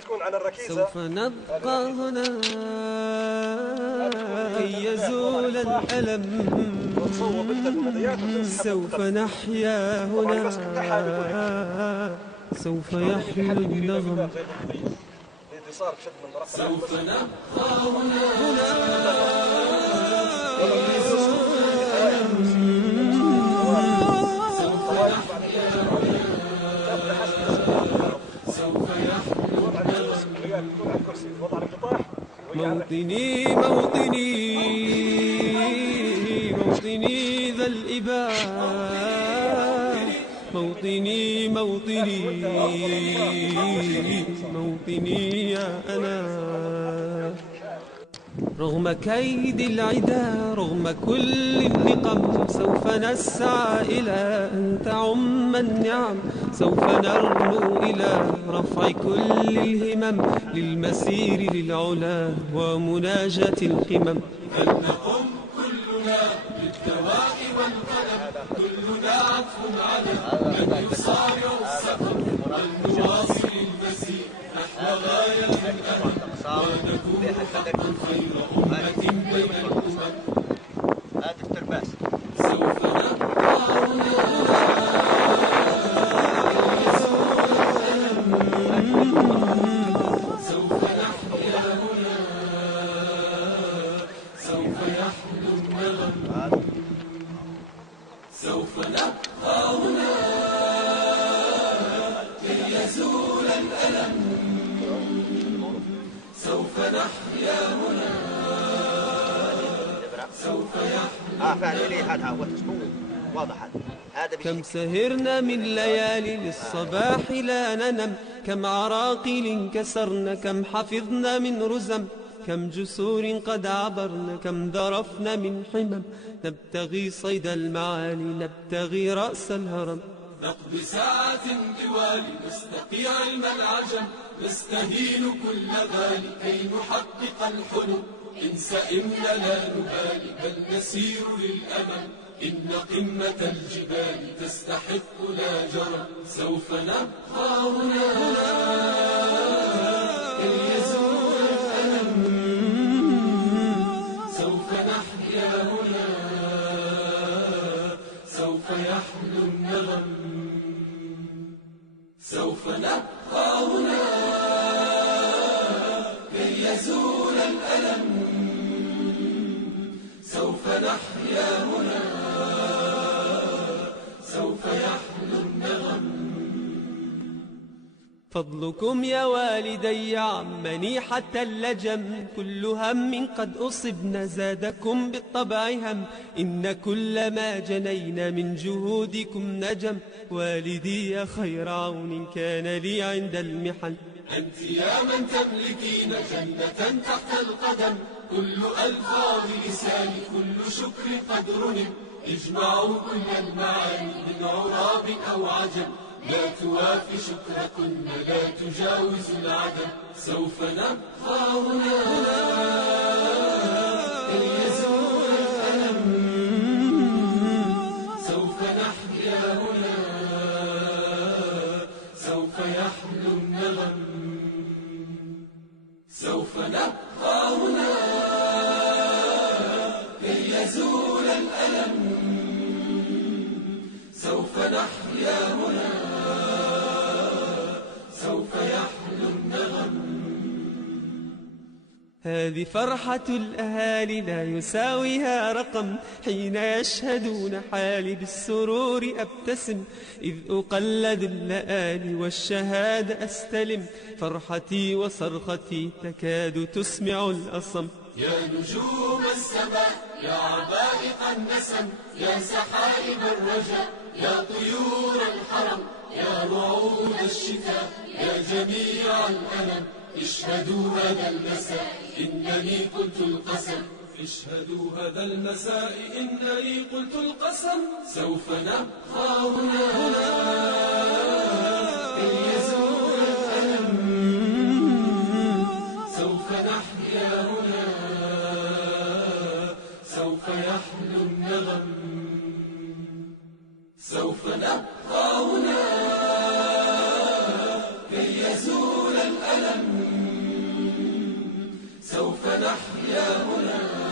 تكون على الركيزة. سوف نبقى هنا كي يزول الألم، سوف نحيا هنا، سوف يحلو النغم. سوف نبقى هنا كي يزول الألم، سوف نحيا هنا، سوف يحلو النغم. موطني موطني موطني ذا الإباء، موطني موطني موطني يا أنا. رغم كيد العدا، رغم كل النقم، سوف نسعى إلى أن تعم النعم، سوف نرنو إلى رفع كل الهمم، للمسير للعلا ومناجاة القمم. فلنقم كلنا بالدواء والقلم، كلنا عطف على من يصارع السقم، ولنواصل المسير نحو غاية الأمل، ونكون حقا خير أمة بين الأمم. هذا الترباس. سوف نبقى هنا سوف نحيا هنا، سوف يحلو النغم. سوف نبقى هنا كي يزول الألم، سوف نحيا هنا، سوف يحلو. كم سهرنا من ليالي للصباح لا ننم، كم عراقيل كسرنا، كم حفظنا من رزم، كم جسور قد عبرنا، كم ذرفنا من حمم. نبتغي صيد المعالي، نبتغي رأس الهرم. نقضي ساعات طوالي نستقي علم العجم، نستهين كل غالي كي نحقق الحلم. إن سئمنا لا نبالي بل نسير للأمل، إن قمة الجبال تستحق لا جرم. سوف نبقى هنا كي يزول الألم، سوف نحيا هنا، سوف يحلو النغم. سوف نبقى هنا كي يزول الألم، سوف نحيا هنا، سوف يحلو النغم. فضلكم يا والدي عمني حتى اللجم، كل هم قد أصبنا زادكم بالطبع هم، إن كل ما جنينا من جهودكم نجم. والدي يا خير عون كان لي عند المحن، أنت يا من تملكين جنة تحت القدم. كل ألفاظ لساني كل شكر قد رنم، اجمعوا كل المعاني من عراب أو عجم، لا توافي شكركن لا تجاوز العدم. سوف نبقى هنا كي يزول الألم، سوف نحيا هنا، سوف يحلو النغم. سوف نبقى هنا كي يزول الألم، سوف نحيا هنا، سوف يحلو النغم. هذه فرحة الأهالي لا يساويها رقم، حين يشهدون حالي بالسرور أبتسم، إذ أقلد اللآلي والشهادة أستلم، فرحتي وصرختي تكاد تسمع الأصم. يا نجوم السماء يا عبائق النسم، يا سحائب الرجاء يا طيور الحرم، يا رعود الشتاء يا جميع الألم، اشهدوا هذا المساء إنني قلت القسم. اشهدوا هذا المساء إنني قلت القسم. سوف نبقى هنا كي يزول الألم، سوف نحيا هنا، سوف يحلو النغم. سوف نبقى هنا كي يزول الألم، سوف نحيا هنا.